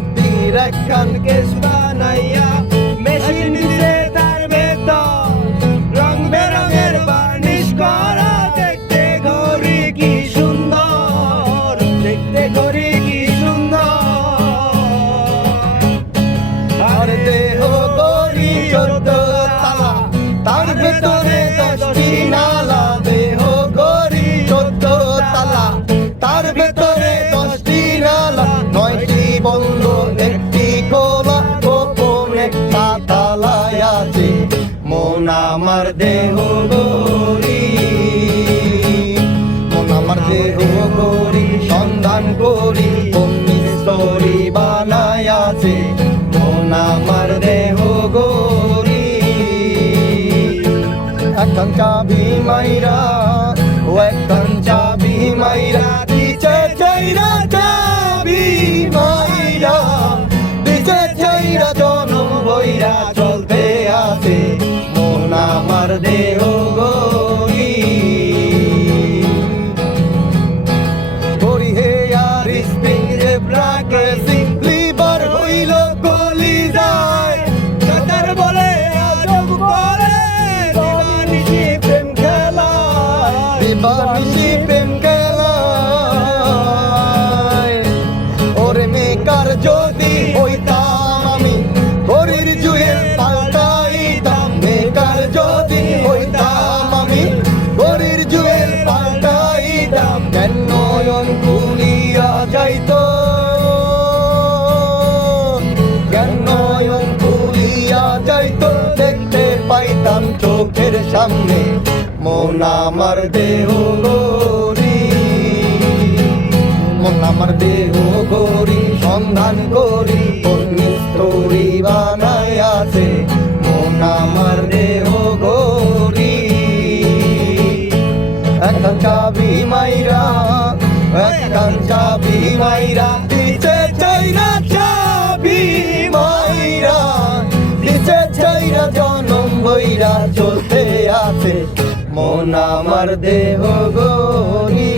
মাটির একখান কেস বানাইয়া মেশিন দিছে তার ভেতর রং বেরঙের বার্নিশ করা দেখতে ঘড়ি কি সুন্দর দেখতে ঘড়ি কি সুন্দর আর দেহ ঘড়ি 14 তালা তার ভেতরে 10টি নালা দেহ ঘড়ি 14 তালা তার ভেতরে 10টি নালা 9টি বন্ধ একটি খোলা গোপন একটা তালায় আছে মন আমার দেহ ঘড়ি মন আমার দেহ ঘড়ি সন্ধান করি কোন মিস্ত্রি বানায় আছে মন আমার দেহ ঘড়ি একখান চাবি মাইরা ও একখান চাবি মাইরা দিছে চাইরা চাবি মাইরা দিছে চাইরা জনম বইরা চলতে আছে মন আমার দেহ ঘড়ি ঘড়ি হে আর স্প্রিং জেব্রা ক্রেসিং লিভার হইল গলি যায় কাতার বলে আজব করে দিবানিশি প্রেম খেলা দিবানিশি প্রেম খেলা ওরে মেকার যদি হইতাম আমি ঘড়ির জুয়েল পাল্টাইতাম মেকার যদি হইতাম আমি ঘড়ির জুয়েল পাল্টাইতাম কেন নয়ন খুলিয়া যাইতো কেন নয়ন খুলিয়া যাইতো দেখতে পাইতাম চোখের সামনে মন আমার দেহ ঘড়ি মন আমার দেহ ঘড়ি সন্ধান করি কোন মিস্ত্রি বানায় আছে মন আমার দেহ ঘড়ি একখান চাবি মাইরা একখান চাবি মাইরা দিছে চাইরা চাবি মাইরা দিছে চাইরা জনম বইরা চলতে আছে মন আমার দেহ ঘড়ি।